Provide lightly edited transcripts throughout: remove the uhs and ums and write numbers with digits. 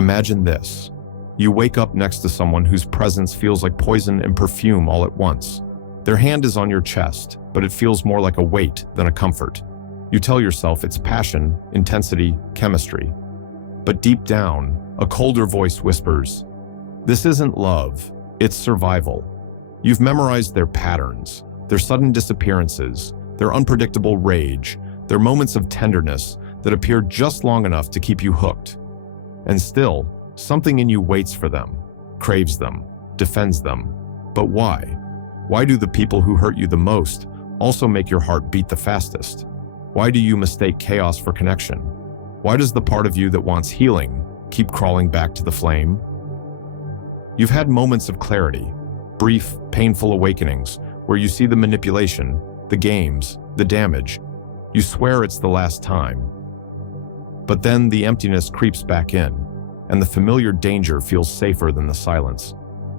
Imagine this. You wake up next to someone whose presence feels like poison and perfume all at once. Their hand is on your chest, but it feels more like a weight than a comfort. You tell yourself it's passion, intensity, chemistry. But deep down, a colder voice whispers, "This isn't love, it's survival." You've memorized their patterns, their sudden disappearances, their unpredictable rage, their moments of tenderness that appear just long enough to keep you hooked. And still, something in you waits for them, craves them, defends them. But why? Why do the people who hurt you the most also make your heart beat the fastest? Why do you mistake chaos for connection? Why does the part of you that wants healing keep crawling back to the flame? You've had moments of clarity, brief, painful awakenings where you see the manipulation, the games, the damage. You swear it's the last time. But then the emptiness creeps back in, and the familiar danger feels safer than the silence.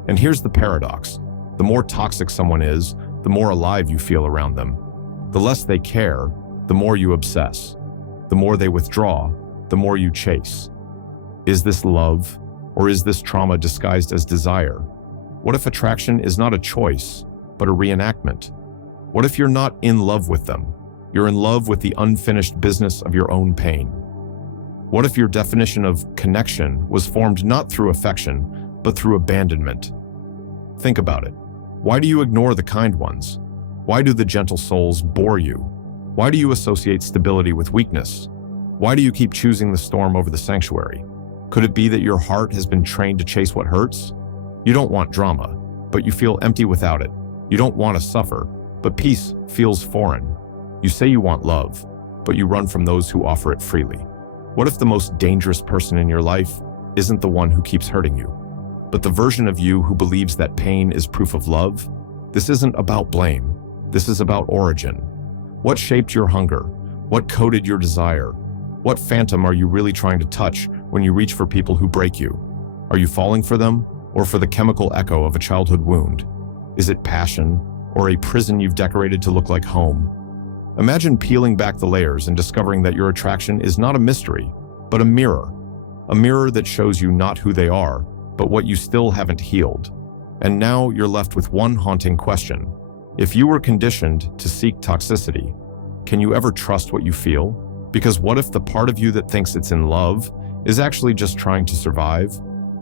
And here's the paradox. The more toxic someone is, the more alive you feel around them. The less they care, the more you obsess. The more they withdraw, the more you chase. Is this love, or is this trauma disguised as desire? What if attraction is not a choice, but a reenactment? What if you're not in love with them? You're in love with the unfinished business of your own pain. What if your definition of connection was formed not through affection, but through abandonment? Think about it. Why do you ignore the kind ones? Why do the gentle souls bore you? Why do you associate stability with weakness? Why do you keep choosing the storm over the sanctuary? Could it be that your heart has been trained to chase what hurts? You don't want drama, but you feel empty without it. You don't want to suffer, but peace feels foreign. You say you want love, but you run from those who offer it freely. What if the most dangerous person in your life isn't the one who keeps hurting you, but the version of you who believes that pain is proof of love? This isn't about blame. This is about origin. What shaped your hunger? What coded your desire? What phantom are you really trying to touch when you reach for people who break you? Are you falling for them, or for the chemical echo of a childhood wound? Is it passion, or a prison you've decorated to look like home? Imagine peeling back the layers and discovering that your attraction is not a mystery, but a mirror that shows you not who they are, but what you still haven't healed. And now you're left with one haunting question. If you were conditioned to seek toxicity, can you ever trust what you feel? Because what if the part of you that thinks it's in love is actually just trying to survive?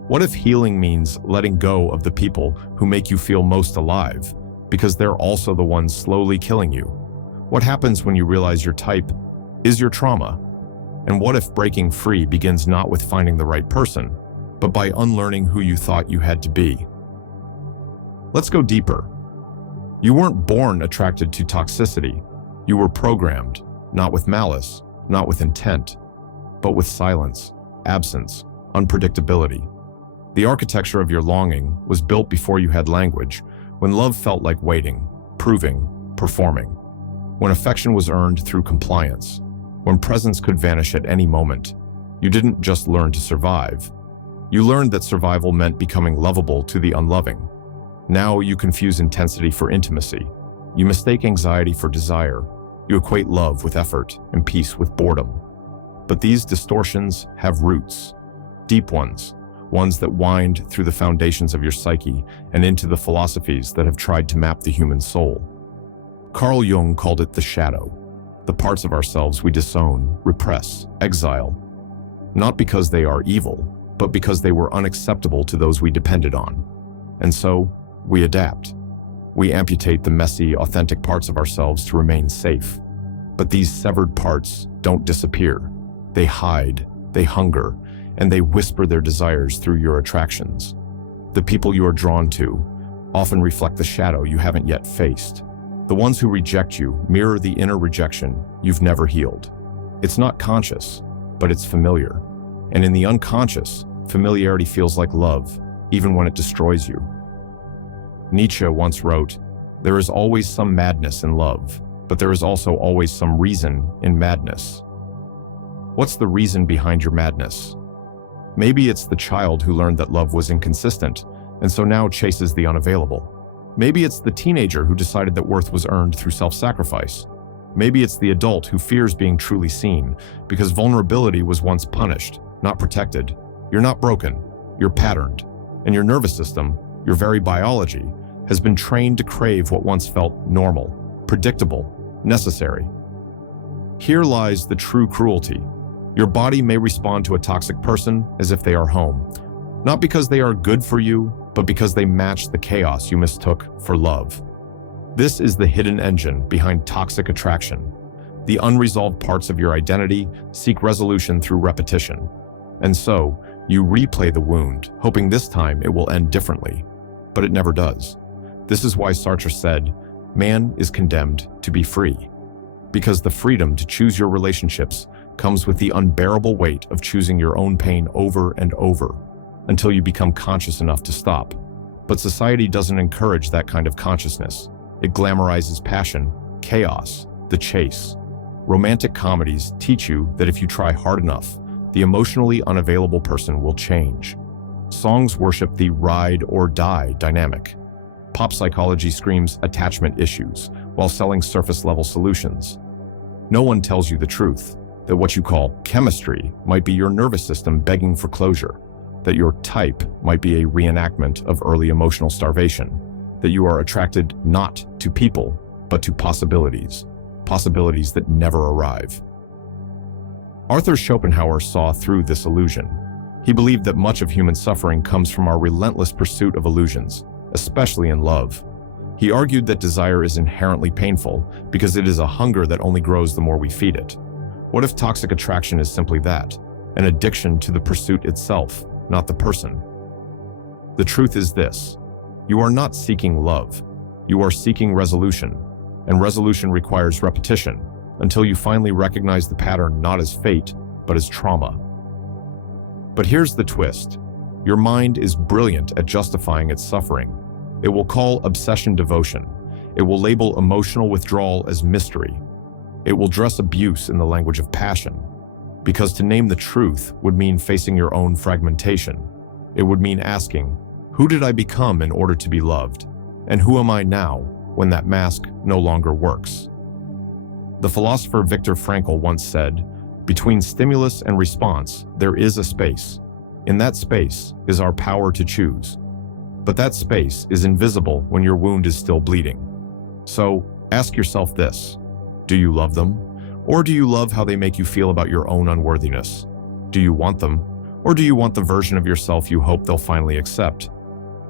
What if healing means letting go of the people who make you feel most alive, because they're also the ones slowly killing you? What happens when you realize your type is your trauma? And what if breaking free begins not with finding the right person, but by unlearning who you thought you had to be? Let's go deeper. You weren't born attracted to toxicity. You were programmed, not with malice, not with intent, but with silence, absence, unpredictability. The architecture of your longing was built before you had language, when love felt like waiting, proving, performing. When affection was earned through compliance, when presence could vanish at any moment. You didn't just learn to survive. You learned that survival meant becoming lovable to the unloving. Now you confuse intensity for intimacy. You mistake anxiety for desire. You equate love with effort and peace with boredom. But these distortions have roots, deep ones that wind through the foundations of your psyche and into the philosophies that have tried to map the human soul. Carl Jung called it the shadow, the parts of ourselves we disown, repress, exile, not because they are evil, but because they were unacceptable to those we depended on. And so, we adapt. We amputate the messy, authentic parts of ourselves to remain safe. But these severed parts don't disappear. They hide, they hunger, and they whisper their desires through your attractions. The people you are drawn to often reflect the shadow you haven't yet faced. The ones who reject you mirror the inner rejection you've never healed. It's not conscious, but it's familiar. And in the unconscious, familiarity feels like love, even when it destroys you. Nietzsche once wrote, "There is always some madness in love, but there is also always some reason in madness." What's the reason behind your madness? Maybe it's the child who learned that love was inconsistent, and so now chases the unavailable. Maybe it's the teenager who decided that worth was earned through self-sacrifice. Maybe it's the adult who fears being truly seen, because vulnerability was once punished, not protected. You're not broken, you're patterned, and your nervous system, your very biology, has been trained to crave what once felt normal, predictable, necessary. Here lies the true cruelty. Your body may respond to a toxic person as if they are home, not because they are good for you, but because they match the chaos you mistook for love. This is the hidden engine behind toxic attraction. The unresolved parts of your identity seek resolution through repetition. And so, you replay the wound, hoping this time it will end differently. But it never does. This is why Sartre said, "Man is condemned to be free." Because the freedom to choose your relationships comes with the unbearable weight of choosing your own pain over and over, until you become conscious enough to stop. But society doesn't encourage that kind of consciousness. It glamorizes passion, chaos, the chase. Romantic comedies teach you that if you try hard enough, the emotionally unavailable person will change. Songs worship the ride or die dynamic. Pop psychology screams attachment issues while selling surface-level solutions. No one tells you the truth, that what you call chemistry might be your nervous system begging for closure, that your type might be a reenactment of early emotional starvation, that you are attracted not to people, but to possibilities that never arrive. Arthur Schopenhauer saw through this illusion. He believed that much of human suffering comes from our relentless pursuit of illusions, especially in love. He argued that desire is inherently painful because it is a hunger that only grows the more we feed it. What if toxic attraction is simply that, an addiction to the pursuit itself, not the person? The truth is this: you are not seeking love, you are seeking resolution, and resolution requires repetition until you finally recognize the pattern not as fate, but as trauma. But here's the twist. Your mind is brilliant at justifying its suffering. It will call obsession devotion. It will label emotional withdrawal as mystery. It will dress abuse in the language of passion. Because to name the truth would mean facing your own fragmentation. It would mean asking, who did I become in order to be loved? And who am I now when that mask no longer works? The philosopher Viktor Frankl once said, "Between stimulus and response, there is a space. In that space is our power to choose. But that space is invisible when your wound is still bleeding." So, ask yourself this: do you love them? Or do you love how they make you feel about your own unworthiness? Do you want them? Or do you want the version of yourself you hope they'll finally accept?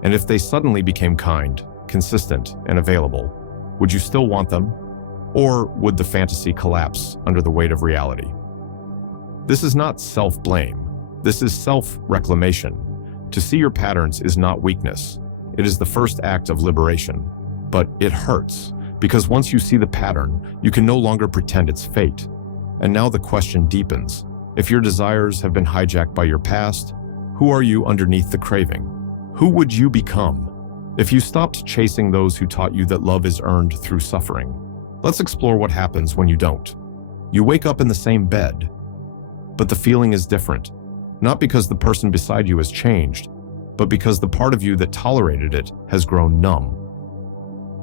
And if they suddenly became kind, consistent, and available, would you still want them? Or would the fantasy collapse under the weight of reality? This is not self-blame. This is self-reclamation. To see your patterns is not weakness. It is the first act of liberation. But it hurts, because once you see the pattern, you can no longer pretend it's fate. And now the question deepens. If your desires have been hijacked by your past, who are you underneath the craving? Who would you become if you stopped chasing those who taught you that love is earned through suffering? Let's explore what happens when you don't. You wake up in the same bed, but the feeling is different. Not because the person beside you has changed, but because the part of you that tolerated it has grown numb.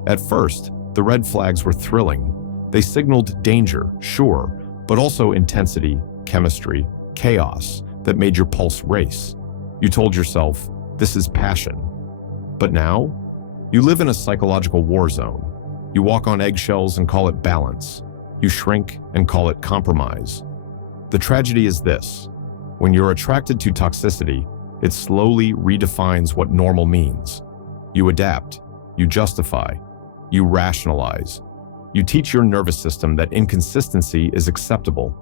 At first, the red flags were thrilling. They signaled danger, sure, but also intensity, chemistry, chaos that made your pulse race. You told yourself, this is passion. But now, you live in a psychological war zone. You walk on eggshells and call it balance. You shrink and call it compromise. The tragedy is this: when you're attracted to toxicity, it slowly redefines what normal means. You adapt, you justify, you rationalize. You teach your nervous system that inconsistency is acceptable.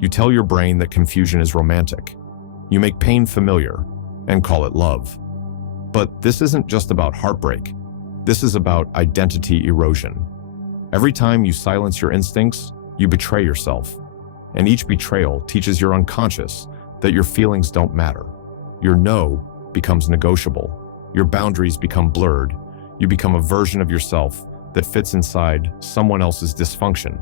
You tell your brain that confusion is romantic. You make pain familiar and call it love. But this isn't just about heartbreak. This is about identity erosion. Every time you silence your instincts, you betray yourself. And each betrayal teaches your unconscious that your feelings don't matter. Your no becomes negotiable. Your boundaries become blurred. You become a version of yourself that fits inside someone else's dysfunction,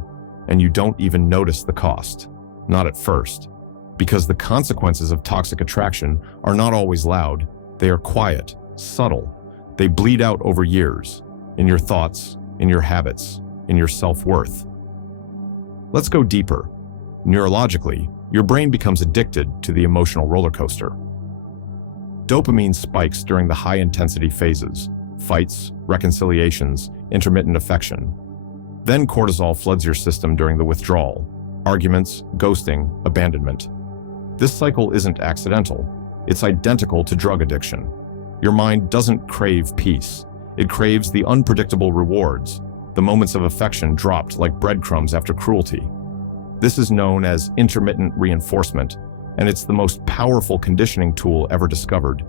and you don't even notice the cost. Not at first. Because the consequences of toxic attraction are not always loud. They are quiet, subtle. They bleed out over years, in your thoughts, in your habits, in your self-worth. Let's go deeper. Neurologically, your brain becomes addicted to the emotional roller coaster. Dopamine spikes during the high-intensity phases, fights, reconciliations, intermittent affection. Then cortisol floods your system during the withdrawal, arguments, ghosting, abandonment. This cycle isn't accidental. It's identical to drug addiction. Your mind doesn't crave peace. It craves the unpredictable rewards, the moments of affection dropped like breadcrumbs after cruelty. This is known as intermittent reinforcement, and it's the most powerful conditioning tool ever discovered.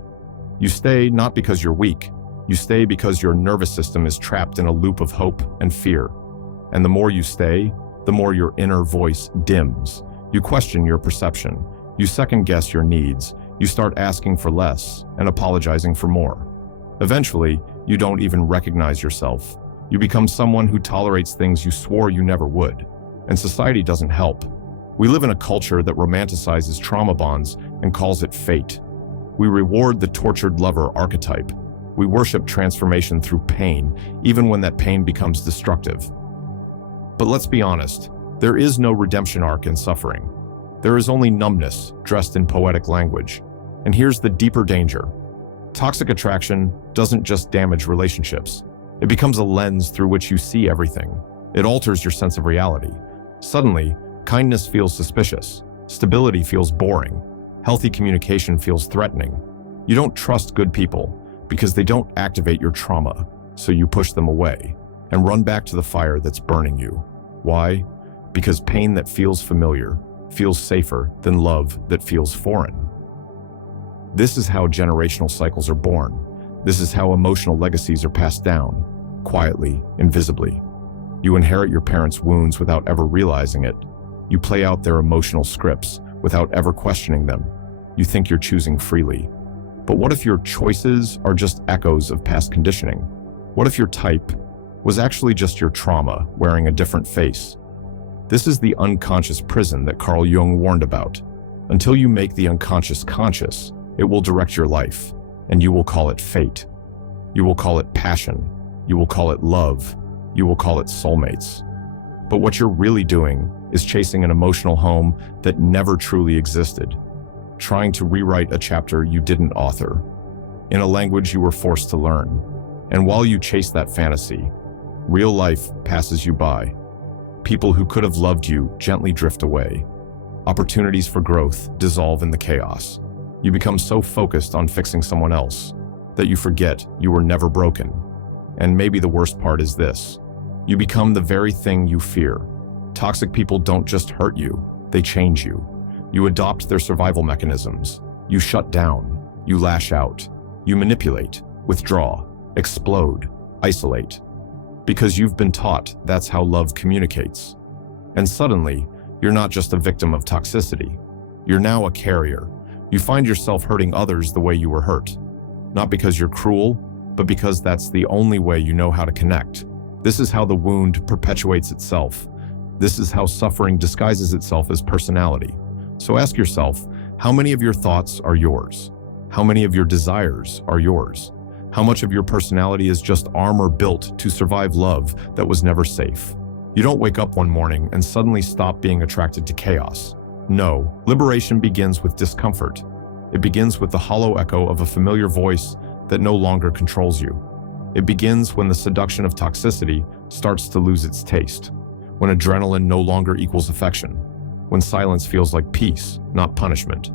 You stay not because you're weak. You stay because your nervous system is trapped in a loop of hope and fear. And the more you stay, the more your inner voice dims. You question your perception. You second-guess your needs. You start asking for less and apologizing for more. Eventually, you don't even recognize yourself. You become someone who tolerates things you swore you never would. And society doesn't help. We live in a culture that romanticizes trauma bonds and calls it fate. We reward the tortured lover archetype. We worship transformation through pain, even when that pain becomes destructive. But let's be honest, there is no redemption arc in suffering. There is only numbness dressed in poetic language. And here's the deeper danger. Toxic attraction doesn't just damage relationships. It becomes a lens through which you see everything. It alters your sense of reality. Suddenly, kindness feels suspicious. Stability feels boring. Healthy communication feels threatening. You don't trust good people because they don't activate your trauma, so you push them away and run back to the fire that's burning you. Why? Because pain that feels familiar feels safer than love that feels foreign. This is how generational cycles are born. This is how emotional legacies are passed down, quietly, invisibly. You inherit your parents' wounds without ever realizing it. You play out their emotional scripts without ever questioning them. You think you're choosing freely. But what if your choices are just echoes of past conditioning? What if your type was actually just your trauma wearing a different face? This is the unconscious prison that Carl Jung warned about. Until you make the unconscious conscious, it will direct your life, and you will call it fate. You will call it passion. You will call it love. You will call it soulmates. But what you're really doing is chasing an emotional home that never truly existed, trying to rewrite a chapter you didn't author, in a language you were forced to learn. And while you chase that fantasy, real life passes you by. People who could have loved you gently drift away. Opportunities for growth dissolve in the chaos. You become so focused on fixing someone else that you forget you were never broken. And maybe the worst part is this. You become the very thing you fear. Toxic people don't just hurt you, they change you. You adopt their survival mechanisms. You shut down. You lash out. You manipulate, withdraw, explode, isolate. Because you've been taught that's how love communicates. And suddenly, you're not just a victim of toxicity. You're now a carrier. You find yourself hurting others the way you were hurt. Not because you're cruel, but because that's the only way you know how to connect. This is how the wound perpetuates itself. This is how suffering disguises itself as personality. So ask yourself, how many of your thoughts are yours? How many of your desires are yours? How much of your personality is just armor built to survive love that was never safe? You don't wake up one morning and suddenly stop being attracted to chaos. No, liberation begins with discomfort. It begins with the hollow echo of a familiar voice that no longer controls you. It begins when the seduction of toxicity starts to lose its taste, when adrenaline no longer equals affection, when silence feels like peace, not punishment.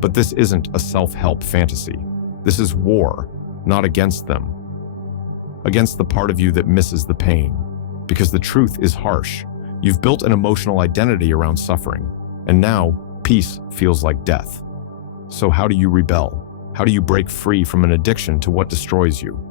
But this isn't a self-help fantasy. This is war, not against them. Against the part of you that misses the pain. Because the truth is harsh. You've built an emotional identity around suffering, and now peace feels like death. So how do you rebel? How do you break free from an addiction to what destroys you?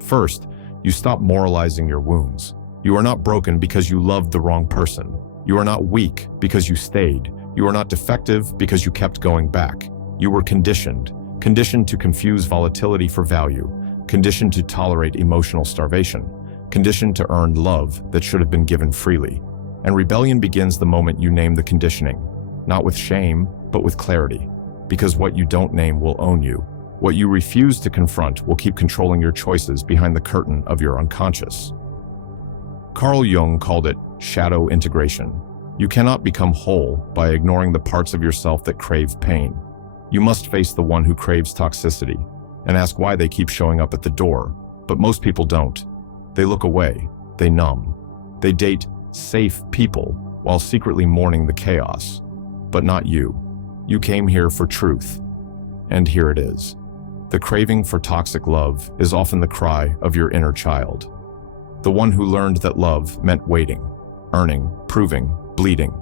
First, you stop moralizing your wounds. You are not broken because you loved the wrong person. You are not weak because you stayed. You are not defective because you kept going back. You were conditioned to confuse volatility for value, conditioned to tolerate emotional starvation, conditioned to earn love that should have been given freely. And rebellion begins the moment you name the conditioning, not with shame, but with clarity. Because what you don't name will own you. What you refuse to confront will keep controlling your choices behind the curtain of your unconscious. Carl Jung called it shadow integration. You cannot become whole by ignoring the parts of yourself that crave pain. You must face the one who craves toxicity and ask why they keep showing up at the door. But most people don't. They look away. They numb. They date safe people while secretly mourning the chaos. But not you. You came here for truth. And here it is. The craving for toxic love is often the cry of your inner child. The one who learned that love meant waiting, earning, proving, bleeding.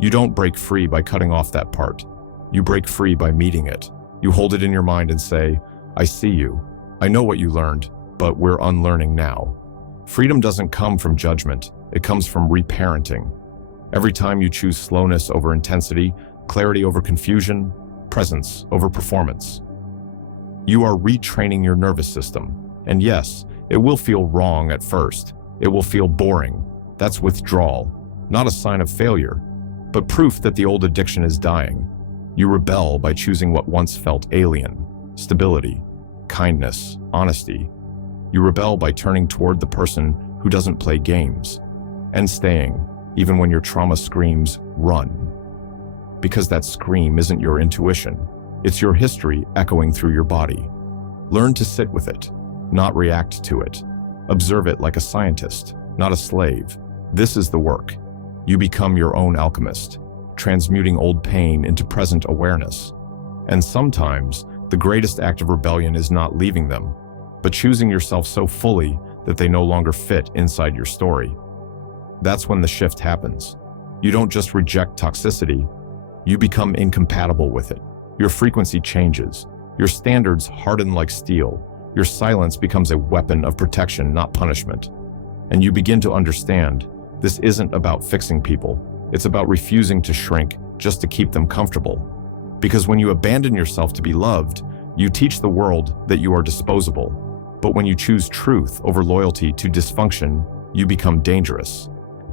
You don't break free by cutting off that part. You break free by meeting it. You hold it in your mind and say, I see you. I know what you learned, but we're unlearning now. Freedom doesn't come from judgment. It comes from reparenting. Every time you choose slowness over intensity, clarity over confusion, presence over performance, you are retraining your nervous system. And yes, it will feel wrong at first. It will feel boring. That's withdrawal, not a sign of failure, but proof that the old addiction is dying. You rebel by choosing what once felt alien: stability, kindness, honesty. You rebel by turning toward the person who doesn't play games and staying, even when your trauma screams, run. Because that scream isn't your intuition. It's your history echoing through your body. Learn to sit with it, not react to it. Observe it like a scientist, not a slave. This is the work. You become your own alchemist, transmuting old pain into present awareness. And sometimes, the greatest act of rebellion is not leaving them, but choosing yourself so fully that they no longer fit inside your story. That's when the shift happens. You don't just reject toxicity, you become incompatible with it. Your frequency changes. Your standards harden like steel. Your silence becomes a weapon of protection, not punishment. And you begin to understand, this isn't about fixing people. It's about refusing to shrink just to keep them comfortable. Because when you abandon yourself to be loved, you teach the world that you are disposable. But when you choose truth over loyalty to dysfunction, you become dangerous.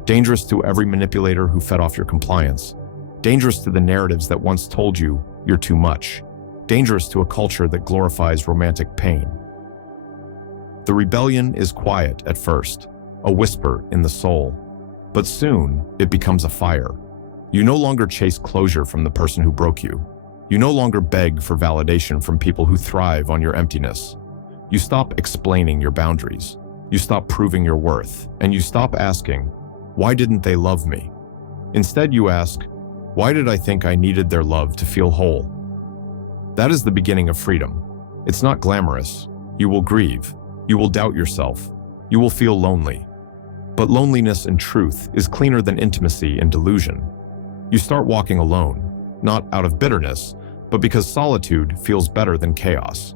Dangerous to every manipulator who fed off your compliance. Dangerous to the narratives that once told you you're too much. Dangerous to a culture that glorifies romantic pain. The rebellion is quiet at first, a whisper in the soul. But soon, it becomes a fire. You no longer chase closure from the person who broke you. You no longer beg for validation from people who thrive on your emptiness. You stop explaining your boundaries. You stop proving your worth. And you stop asking, why didn't they love me? Instead, you ask, why did I think I needed their love to feel whole? That is the beginning of freedom. It's not glamorous. You will grieve. You will doubt yourself. You will feel lonely. But loneliness and truth is cleaner than intimacy and delusion. You start walking alone, not out of bitterness, but because solitude feels better than chaos.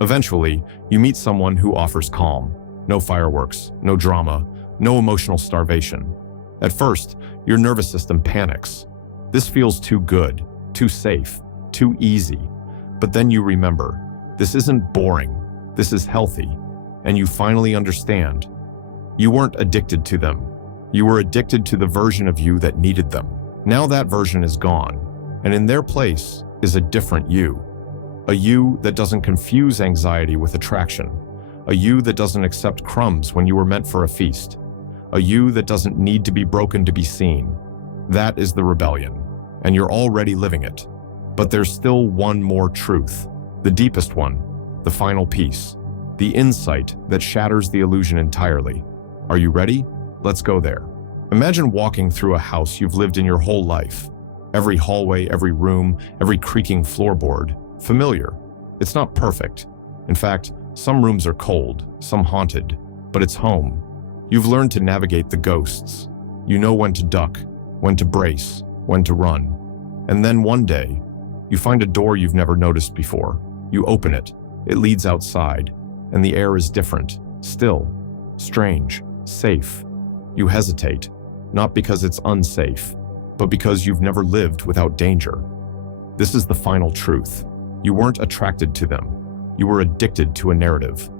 Eventually, you meet someone who offers calm. No fireworks, no drama, no emotional starvation. At first, your nervous system panics. This feels too good, too safe, too easy. But then you remember, this isn't boring, this is healthy. And you finally understand. You weren't addicted to them. You were addicted to the version of you that needed them. Now that version is gone, and in their place is a different you. A you that doesn't confuse anxiety with attraction. A you that doesn't accept crumbs when you were meant for a feast. A you that doesn't need to be broken to be seen. That is the rebellion, and you're already living it. But there's still one more truth, the deepest one, the final piece, the insight that shatters the illusion entirely. Are you ready? Let's go there. Imagine walking through a house you've lived in your whole life. Every hallway, every room, every creaking floorboard, familiar. It's not perfect. In fact, some rooms are cold, some haunted, but it's home. You've learned to navigate the ghosts. You know when to duck, when to brace, when to run. And then one day, you find a door you've never noticed before. You open it, it leads outside, and the air is different, still, strange, safe. You hesitate, not because it's unsafe, but because you've never lived without danger. This is the final truth. You weren't attracted to them. You were addicted to a narrative.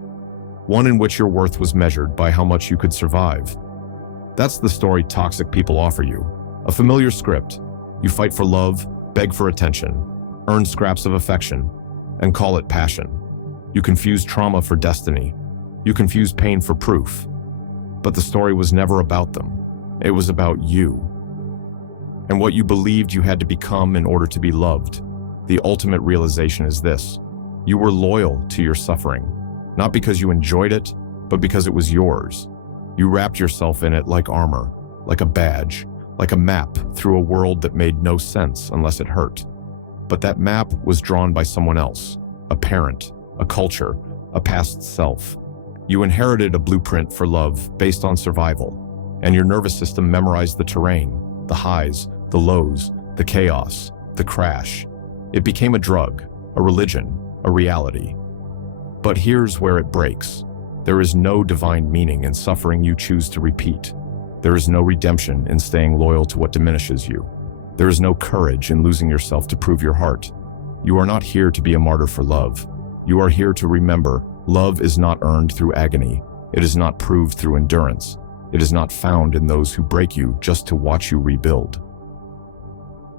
One in which your worth was measured by how much you could survive. That's the story toxic people offer you. A familiar script. You fight for love, beg for attention, earn scraps of affection, and call it passion. You confuse trauma for destiny. You confuse pain for proof. But the story was never about them. It was about you. And what you believed you had to become in order to be loved. The ultimate realization is this: you were loyal to your suffering, not because you enjoyed it, but because it was yours. You wrapped yourself in it like armor, like a badge, like a map through a world that made no sense unless it hurt. But that map was drawn by someone else, a parent, a culture, a past self. You inherited a blueprint for love based on survival, and your nervous system memorized the terrain, the highs, the lows, the chaos, the crash. It became a drug, a religion, a reality. But here's where it breaks. There is no divine meaning in suffering you choose to repeat. There is no redemption in staying loyal to what diminishes you. There is no courage in losing yourself to prove your heart. You are not here to be a martyr for love. You are here to remember, love is not earned through agony. It is not proved through endurance. It is not found in those who break you just to watch you rebuild.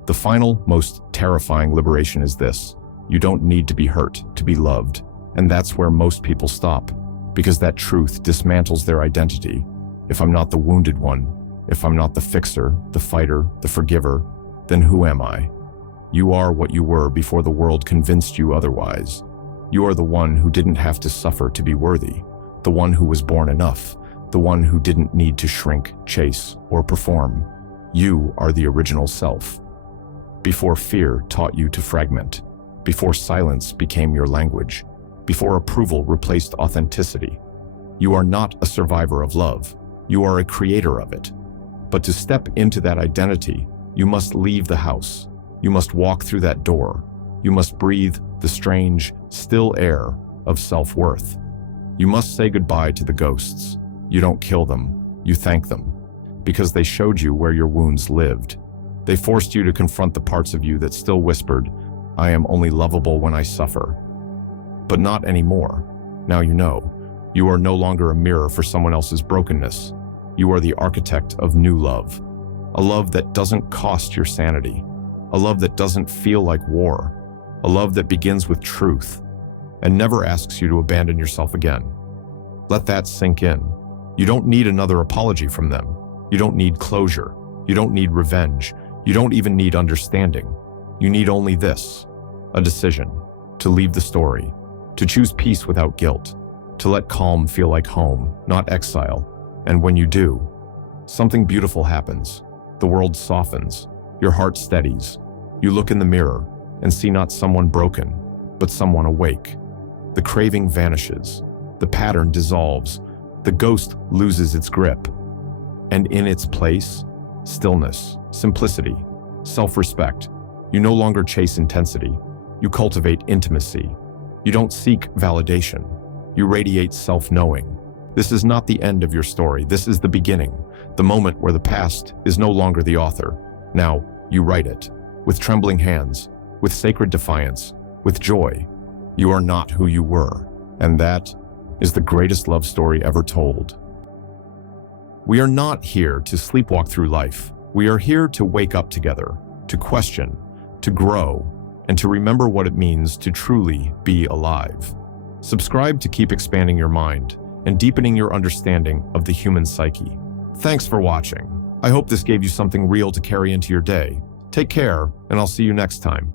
The final, most terrifying liberation is this: you don't need to be hurt to be loved. And that's where most people stop, because that truth dismantles their identity. If I'm not the wounded one, if I'm not the fixer, the fighter, the forgiver, then who am I? You are what you were before the world convinced you otherwise. You are the one who didn't have to suffer to be worthy, the one who was born enough, the one who didn't need to shrink, chase, or perform. You are the original self. Before fear taught you to fragment, before silence became your language, before approval replaced authenticity. You are not a survivor of love. You are a creator of it. But to step into that identity, you must leave the house. You must walk through that door. You must breathe the strange, still air of self-worth. You must say goodbye to the ghosts. You don't kill them, you thank them, because they showed you where your wounds lived. They forced you to confront the parts of you that still whispered, "I am only lovable when I suffer." But not anymore. Now you know. You are no longer a mirror for someone else's brokenness. You are the architect of new love. A love that doesn't cost your sanity. A love that doesn't feel like war. A love that begins with truth and never asks you to abandon yourself again. Let that sink in. You don't need another apology from them. You don't need closure. You don't need revenge. You don't even need understanding. You need only this: a decision to leave the story, to choose peace without guilt, to let calm feel like home, not exile. And when you do, something beautiful happens. The world softens. Your heart steadies. You look in the mirror and see not someone broken, but someone awake. The craving vanishes. The pattern dissolves. The ghost loses its grip. And in its place, stillness, simplicity, self-respect. You no longer chase intensity. You cultivate intimacy. You don't seek validation. You radiate self-knowing. This is not the end of your story. This is the beginning, the moment where the past is no longer the author. Now, you write it, with trembling hands, with sacred defiance, with joy. You are not who you were, and that is the greatest love story ever told. We are not here to sleepwalk through life. We are here to wake up together, to question, to grow, and to remember what it means to truly be alive. Subscribe to keep expanding your mind and deepening your understanding of the human psyche. Thanks for watching. I hope this gave you something real to carry into your day. Take care, and I'll see you next time.